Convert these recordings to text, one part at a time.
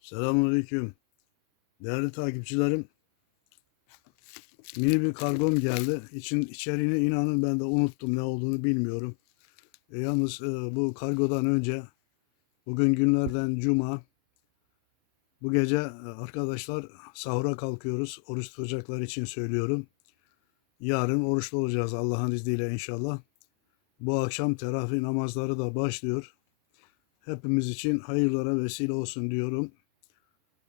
Selamünaleyküm. Değerli takipçilerim. Mini bir kargom geldi. İçin içeriğini inanın ben de unuttum ne olduğunu bilmiyorum. E, yalnız e, bu kargodan önce bugün günlerden cuma bu gece e, arkadaşlar sahura kalkıyoruz. Oruç tutacaklar için söylüyorum. Yarın oruçlu olacağız Allah'ın izniyle inşallah. Bu akşam teravih namazları da başlıyor. Hepimiz için hayırlara vesile olsun diyorum.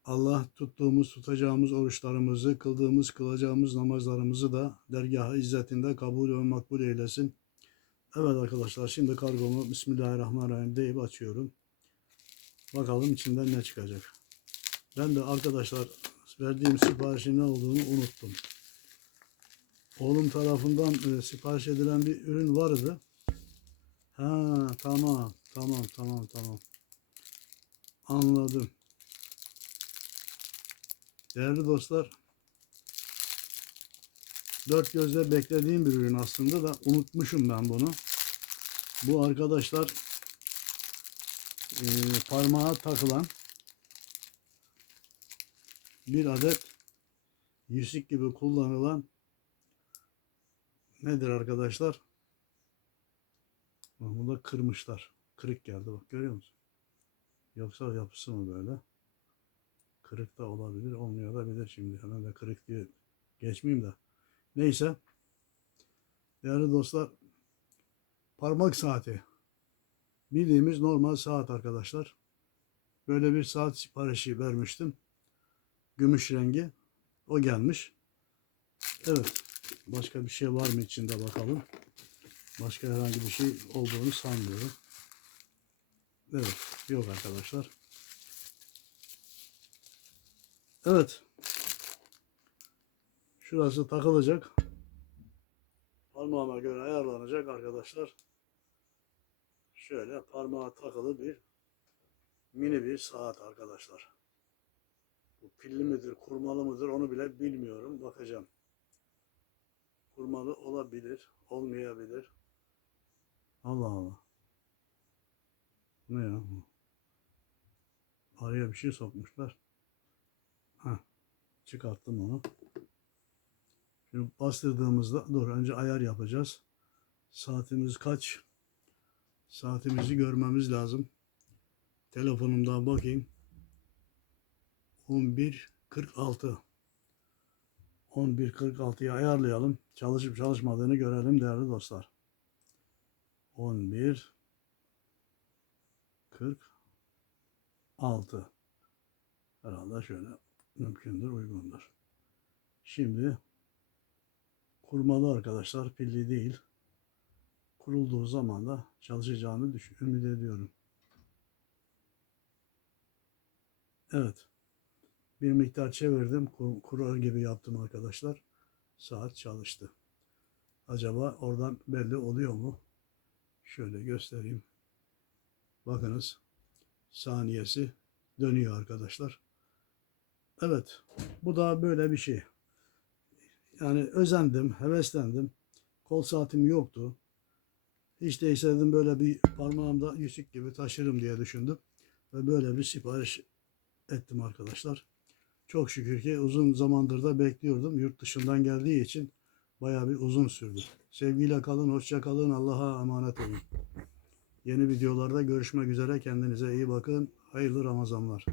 Allah tuttuğumuz, tutacağımız oruçlarımızı, kıldığımız, kılacağımız namazlarımızı da dergah izzetinde kabul ve makbul eylesin. Evet arkadaşlar şimdi kargomu Bismillahirrahmanirrahim deyip açıyorum. Bakalım içinden ne çıkacak. Ben de arkadaşlar verdiğim siparişin ne olduğunu unuttum. Oğlum tarafından e, sipariş edilen bir ürün vardı. Ha tamam tamam tamam tamam. Anladım. Değerli dostlar, dört gözle beklediğim bir ürün aslında da unutmuşum ben bunu. Bu arkadaşlar e, parmağa takılan bir adet yüzük gibi kullanılan nedir arkadaşlar? Bunu da kırmışlar. Kırık geldi bak görüyor musun? Yoksa yapısı mı böyle? Kırık da olabilir, olmuyor da bilir şimdi. Hemen de kırık diye geçmeyeyim de. Neyse. Değerli dostlar, parmak saati. Bildiğimiz normal saat arkadaşlar. Böyle bir saat siparişi vermiştim. Gümüş rengi. O gelmiş. Evet. Başka bir şey var mı içinde bakalım. Başka herhangi bir şey olduğunu sanmıyorum. Evet. Yok arkadaşlar. Evet. Şurası takılacak. Parmağıma göre ayarlanacak arkadaşlar. Şöyle parmağa takılı bir mini bir saat arkadaşlar. Bu pilli midir, kurmalı mıdır onu bile bilmiyorum. Bakacağım. Kurmalı olabilir, olmayabilir. Allah Allah. Ne ya? Araya bir şey sokmuşlar. Heh, çıkarttım onu. Şimdi bastırdığımızda dur önce ayar yapacağız. Saatimiz kaç? Saatimizi görmemiz lazım. Telefonumdan bakayım. 11.46 11.46'ya ayarlayalım. Çalışıp çalışmadığını görelim değerli dostlar. 11 46 Herhalde şöyle mümkündür, uygundur. Şimdi kurmalı arkadaşlar, pilli değil. Kurulduğu zaman da çalışacağını düş- ümit ediyorum. Evet. Bir miktar çevirdim. Kur, kurar gibi yaptım arkadaşlar. Saat çalıştı. Acaba oradan belli oluyor mu? Şöyle göstereyim. Bakınız. Saniyesi dönüyor arkadaşlar. Evet. Bu da böyle bir şey. Yani özendim, heveslendim. Kol saatim yoktu. Hiç değilse dedim böyle bir parmağımda yüzük gibi taşırım diye düşündüm. Ve böyle bir sipariş ettim arkadaşlar. Çok şükür ki uzun zamandır da bekliyordum. Yurt dışından geldiği için bayağı bir uzun sürdü. Sevgiyle kalın, hoşça kalın. Allah'a emanet olun. Yeni videolarda görüşmek üzere. Kendinize iyi bakın. Hayırlı Ramazanlar.